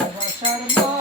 başarma